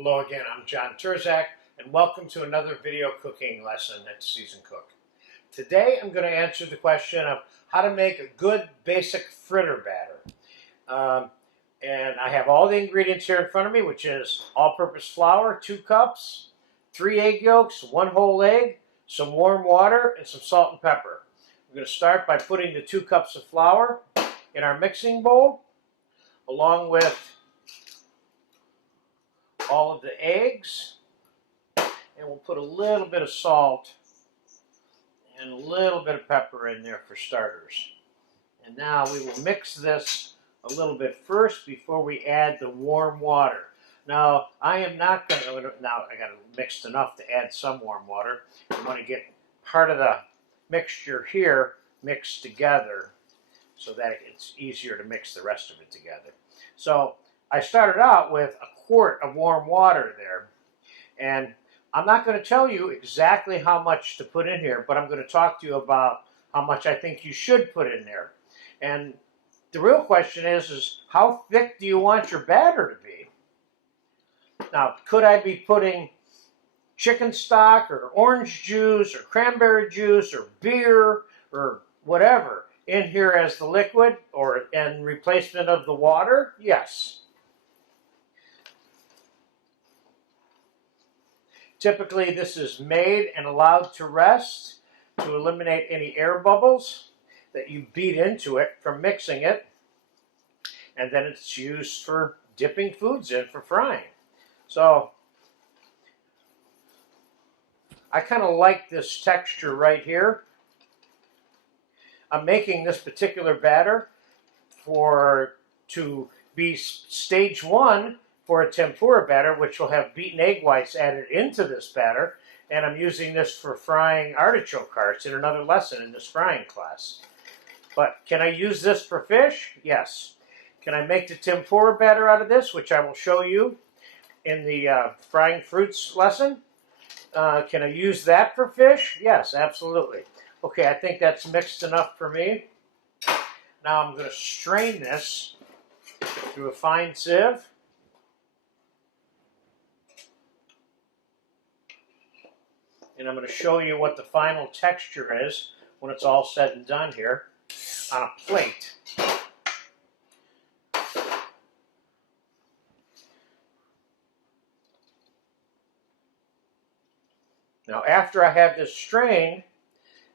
Hello again, I'm John Turzak, and welcome to another video cooking lesson at Seasoned Cook. Today I'm going to answer the question of how to make a good basic fritter batter. And I have all the ingredients here in front of me, which is all-purpose flour, 2 cups, 3 egg yolks, 1 whole egg, some warm water, and some salt and pepper. I'm going to start by putting the 2 cups of flour in our mixing bowl, along with all of the eggs, and we'll put a little bit of salt and a little bit of pepper in there for starters. And now we will mix this a little bit first before we add the warm water. Now I am not going to, now I got it mixed enough to add some warm water. I want to get part of the mixture here mixed together so that it's easier to mix the rest of it together. So I started out with a quart of warm water there, and I'm not going to tell you exactly how much to put in here, but I'm going to talk to you about how much I think you should put in there. And the real question is how thick do you want your batter to be? Now, could I be putting chicken stock or orange juice or cranberry juice or beer or whatever in here as the liquid or in replacement of the water? Yes. Typically, this is made and allowed to rest to eliminate any air bubbles that you beat into it from mixing it. And then it's used for dipping foods in for frying. So I kind of like this texture right here. I'm making this particular batter to be stage 1 for a tempura batter, which will have beaten egg whites added into this batter, and I'm using this for frying artichoke hearts in another lesson in this frying class. But can I use this for fish? Yes. Can I make the tempura batter out of this, which I will show you in the frying fruits lesson? Can I use that for fish? Yes, absolutely. Okay, I think that's mixed enough for me. Now I'm going to strain this through a fine sieve. And I'm going to show you what the final texture is when it's all said and done here on a plate. Now, after I have this strained,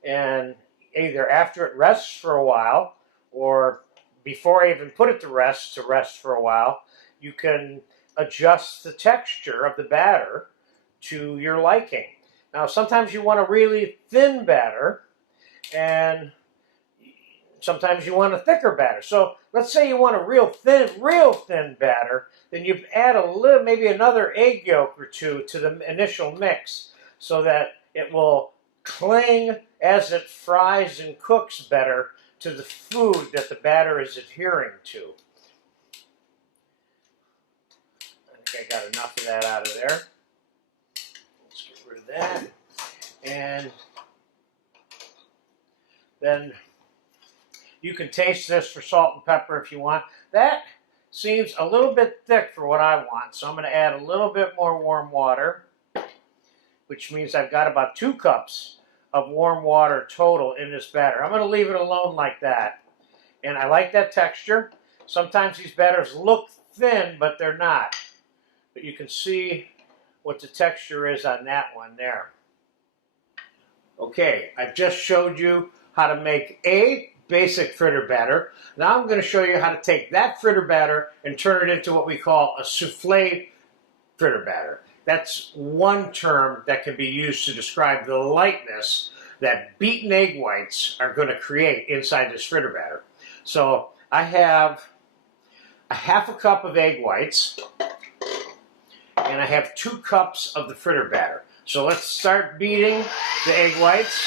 and either after it rests for a while or before I even put it to rest for a while, you can adjust the texture of the batter to your liking. Now, sometimes you want a really thin batter, and sometimes you want a thicker batter. So let's say you want a real thin batter, then you add a little, maybe another egg yolk or 2 to the initial mix so that it will cling as it fries and cooks better to the food that the batter is adhering to. I think I got enough of that out of there. Let's get rid of that. And then you can taste this for salt and pepper if you want. That seems a little bit thick for what I want, so I'm going to add a little bit more warm water, which means I've got about 2 cups of warm water total in this batter. I'm going to leave it alone like that. And I like that texture. Sometimes these batters look thin, but they're not. But you can see what the texture is on that one there. Okay, I've just showed you how to make a basic fritter batter. Now I'm going to show you how to take that fritter batter and turn it into what we call a soufflé fritter batter. That's one term that can be used to describe the lightness that beaten egg whites are going to create inside this fritter batter. So I have a half a cup of egg whites, and I have 2 cups of the fritter batter. So let's start beating the egg whites.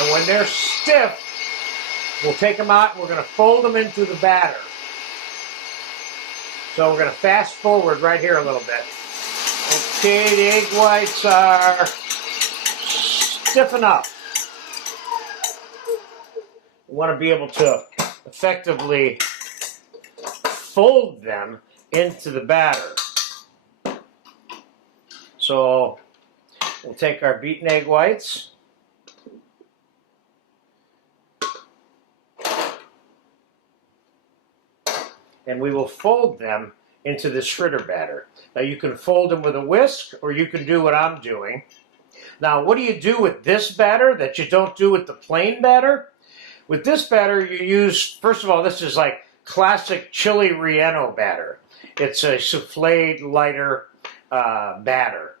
And when they're stiff, we'll take them out and we're going to fold them into the batter. So we're going to fast forward right here a little bit. Okay, the egg whites are stiff enough. We want to be able to effectively fold them into the batter. So we'll take our beaten egg whites. And we will fold them into this fritter batter. Now you can fold them with a whisk, or you can do what I'm doing. Now what do you do with this batter that you don't do with the plain batter? With this batter you use, first of all, this is like classic chili relleno batter. It's a soufflé lighter batter.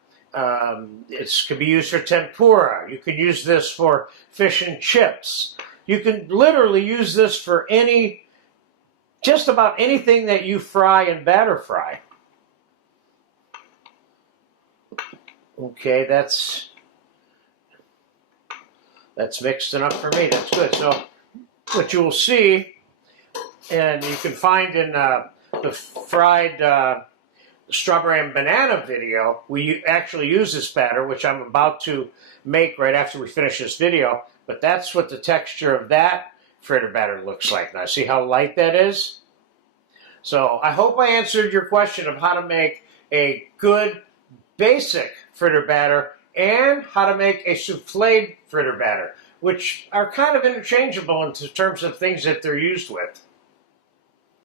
It can be used for tempura. You can use this for fish and chips. You can literally use this for just about anything that you fry and batter fry. Okay, that's mixed enough for me. That's good. So what you will see, and you can find in the fried strawberry and banana video, we actually use this batter, which I'm about to make right after we finish this video. But that's what the texture of that fritter batter looks like. Now see how light that is? So I hope I answered your question of how to make a good basic fritter batter and how to make a soufflé fritter batter, which are kind of interchangeable in terms of things that they're used with.